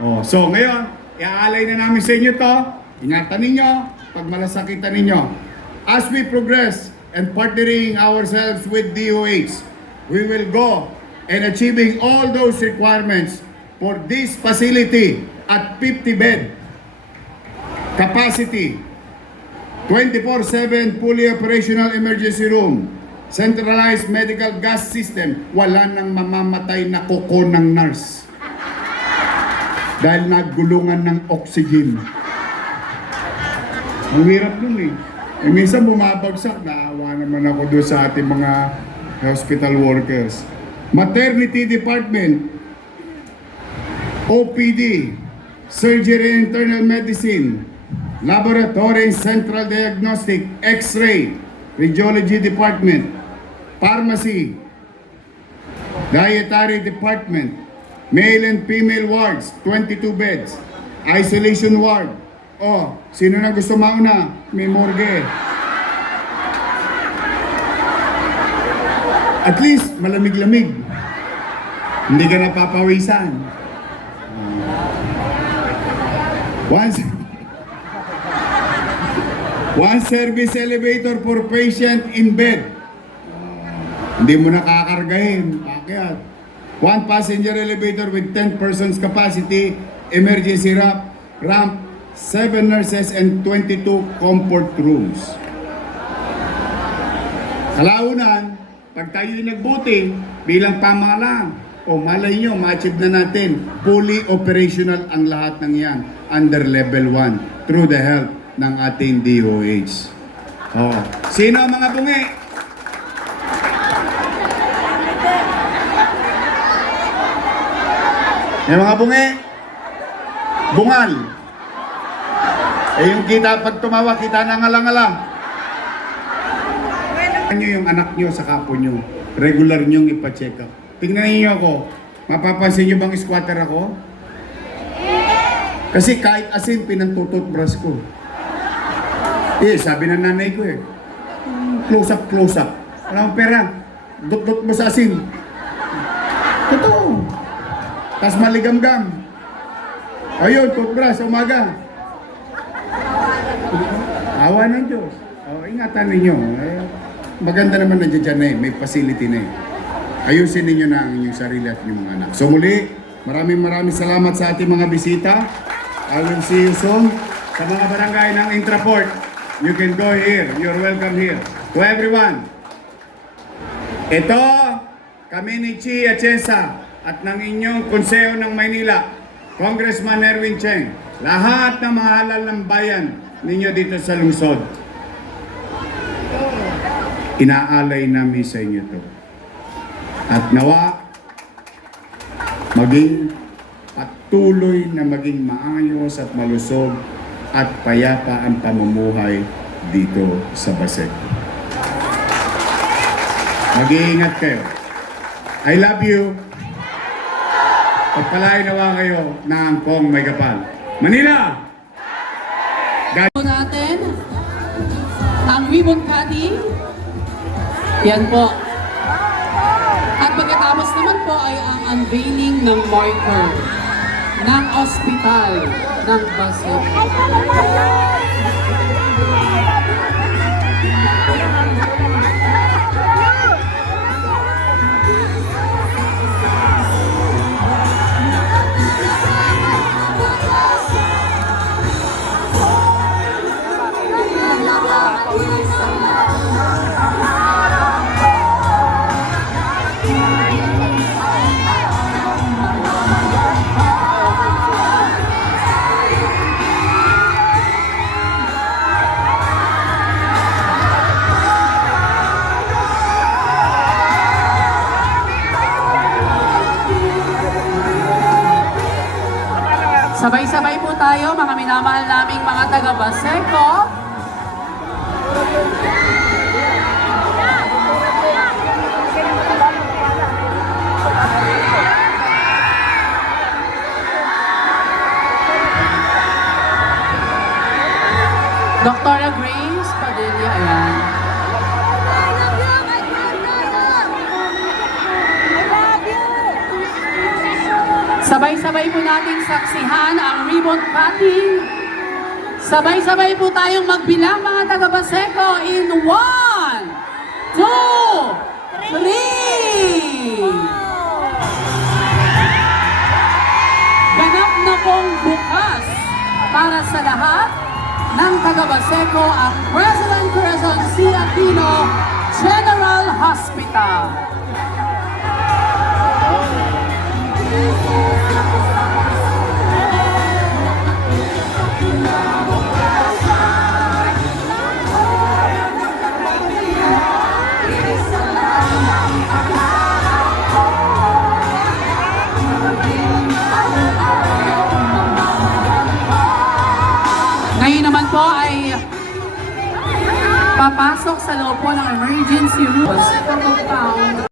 Oh, so ngayon, iaalay na namin sa inyo to. Ingatan ninyo, pag malasakitan ninyo. As we progress and partnering ourselves with DOH, we will go and achieving all those requirements for this facility at 50 bed capacity, 24/7 fully operational emergency room, centralized medical gas system. Wala nang mamamatay na kuko ng nurse dahil nagulungan ng oxygen. Ang hirap nun eh. Minsan bumabagsak, naawa naman ako doon sa ating mga hospital workers. Maternity department, OPD, surgery and internal medicine, laboratory and central diagnostic, x-ray, radiology department, pharmacy, dietary department, male and female wards, 22 beds, isolation ward. Oh, sino na gusto mauna? May morgue. At least, malamig-lamig. Hindi ka napapawisan. One service elevator for patient in bed. Hindi mo nakakargahin. Bakit? One passenger elevator with 10 persons capacity, emergency ramp, 7 nurses and 22 comfort rooms. Kalaunan, pag tayo nagbuti bilang pamahalaan, o malay nyo, ma-achieve na natin, fully operational ang lahat ng yan under level 1 through the help ng ating DOH. Oh. Sino ang mga bungi? Yung mga bungi? Bungal. Yung kita, pag tumawa, kita na ngalang-ngalang. Ano yung anak nyo sa kapo nyo? Regular nyong ipa-check up. Tingnan niyo ako. Mapapansin nyo bang squatter ako? Kasi kahit asin, pinantututbrush ko. Sabi ng nanay ko close up, close up. Wala akong pera. Dut-dut mo sa asin. Totoo. Tapos maligam-gam. Ayun, toothbrush, umaga. Awa ng Diyos. Ingatan ninyo. Maganda naman na dyan na may facility na Ayusin ninyo na ang inyong sarili at inyong mga anak. So muli, maraming salamat sa ating mga bisita. I will see you soon. Sa mga barangay ng Intraport, you can go here. You're welcome here. To everyone, ito, kami ni Chi Atienza at ng inyong Konseho ng Maynila, Congressman Erwin Cheng, lahat ng mga halal ng bayan ninyo dito sa lungsod. Inaalay namin sa inyo to. At nawa, maging patuloy na maging maayos at malusog at payapa ang pamumuhay dito sa Basec. Mag-iingat kayo. I love you. Pagpalain nawa kayo na angkong may kapal. Manila! Natin ang ribbon cutting. Yan po. At pagkatapos naman po ay ang unveiling ng marker ng ospital ng Basec. Sabay-sabay po tayo, mga minamahal naming mga taga-Baseco. Dr. Grace Padilla, ayan. Sabay-sabay po nating saksihan ang ribbon cutting. Sabay-sabay po tayong magbilang mga taga Baseco in 1, 2, 3! Ganap na pong bukas para sa lahat ng taga Baseco ang President Quezon C. Aquino General Hospital. Ngayon naman po ay papasok sa loob po ng emergency room.